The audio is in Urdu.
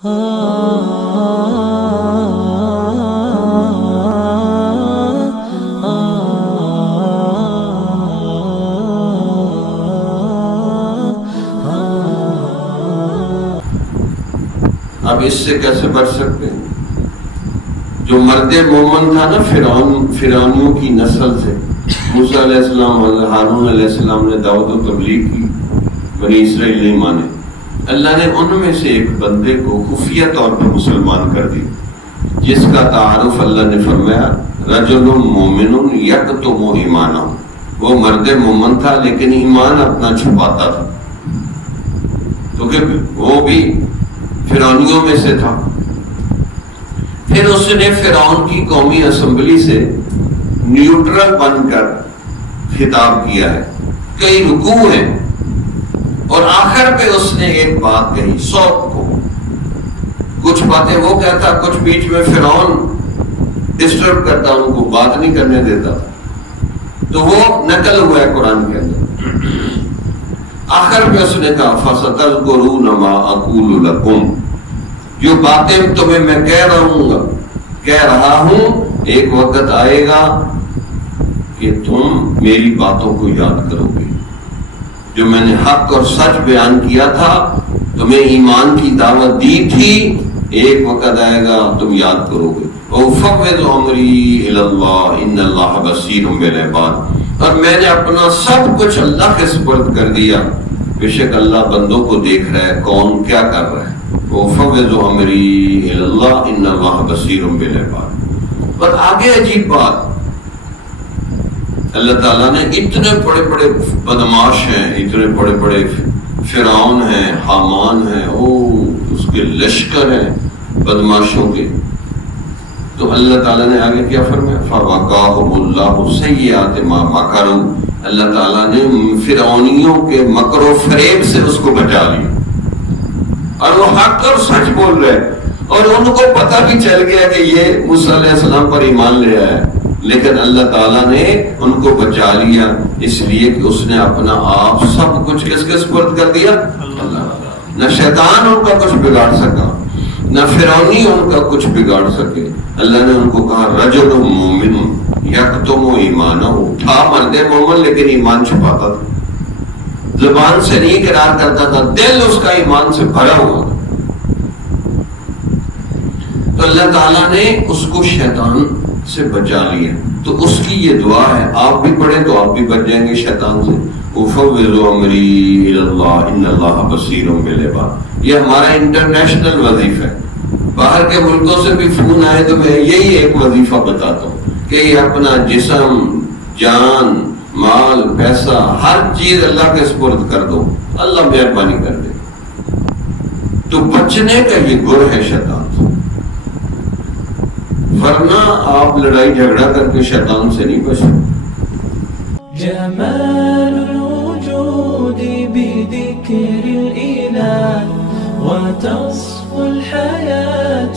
اب اس سے کیسے بچ سکتے ہیں؟ جو مرد مومن تھا نا فرعونیوں کی نسل سے، موسیٰ علیہ السلام اور ہارون علیہ السلام نے دعوت و تبلیغ کی، بنی اسرائیل نہیں مانے، اللہ نے ان میں سے ایک بندے کو خفیہ طور پر مسلمان کر دی، جس کا تعارف اللہ نے فرمایا رجل مومن یکتم ایمانہ، وہ مرد مومن تھا لیکن ایمان اپنا چھپاتا تھا، تو کہ وہ بھی فرعونیوں میں سے تھا۔ پھر اس نے فرعون کی قومی اسمبلی سے نیوٹرل بن کر خطاب کیا ہے، کئی رکوع ہیں، اور آخر پہ اس نے ایک بات کہی سوق کو، کچھ باتیں وہ کہتا، کچھ بیچ میں فرعون ڈسٹرب کرتا، ان کو بات نہیں کرنے دیتا، تو وہ نقل ہوا ہے قرآن کے اندر۔ آخر پہ اس نے کہا فَسَتَذْكُرُونَ مَا أَقُولُ لَكُمْ، جو باتیں تمہیں میں کہہ رہا ہوں ایک وقت آئے گا کہ تم میری باتوں کو یاد کرو گے، جو میں نے حق اور سچ بیان کیا تھا، تمہیں ایمان کی دعوت دی تھی، ایک وقت آئے گا تم یاد کرو گے۔ وَأُفَوِّضُ أَمْرِي إِلَى اللَّهِ إِنَّ اللَّهَ بَصِيرٌ بِالْعِبَادِ، اور میں نے اپنا سب کچھ اللہ کے سپرد کر دیا، بے شک اللہ بندوں کو دیکھ رہا ہے کون کیا کر رہا ہے۔ وَأُفَوِّضُ أَمْرِي إِلَى اللَّهِ إِنَّ اللَّهَ بَصِيرٌ بِالْعِبَادِ۔ اور آگے عجیب بات، اللہ تعالیٰ نے اتنے بڑے بڑے بدماش ہیں، اتنے بڑے بڑے فرعون ہیں، حامان ہیں، اس کے لشکر ہیں بدماشوں کے، تو اللہ تعالیٰ نے آگے کیا فرمایا فَوَقَاهُمُ اللَّهُ سَيِّئَاتِ مَا مَكَرُوا، اللہ تعالیٰ نے فرعونیوں کے مکر و فریب سے اس کو بچا لیا، اور وہ حق اور سچ بول رہے، اور ان کو پتہ بھی چل گیا کہ یہ موسیٰ علیہ السلام پر ایمان لے آیا ہے، لیکن اللہ تعالیٰ نے ان کو بچا لیا اس لیے کہ اس نے اپنا آپ سب کچھ کس کے سپرد کر دیا، اللہ۔ نہ شیطان ان کا کچھ بگاڑ سکا، نہ فرعونی ان کا کچھ بگاڑ سکے۔ اللہ نے ان کو کہا رجل مومن یکتم ایمانہ، تھا مرد مومن لیکن ایمان چھپاتا تھا، زبان سے نہیں اقرار کرتا تھا، دل اس کا ایمان سے بھرا ہوا تھا۔ تو اللہ تعالیٰ نے اس کو شیطان سے بچا لیا، تو اس کی یہ دعا ہے، آپ بھی پڑھیں تو آپ بھی بچ جائیں گے شیطان سے۔ اُفَوِّضُ أَمْرِي إِلَى اللَّهِ إِنَّ اللَّهَ بَصِيرٌ بِالْعِبَادِ، یہ ہمارا انٹرنیشنل وظیفہ ہے، باہر کے ملکوں سے بھی فون آئے تو میں یہی ایک وظیفہ بتاتا ہوں کہ یہ اپنا جسم، جان، مال، پیسہ، ہر چیز اللہ کے سپرد کر دو، اللہ مہربانی کر دے۔ تو بچنے کا یہ گر ہے شیطان سے، ورنہ آپ لڑائی جھگڑا کر کے شیطان سے نہیں بچ سکتے۔ جمال الوجود بذكر الإله وتصفو الحياة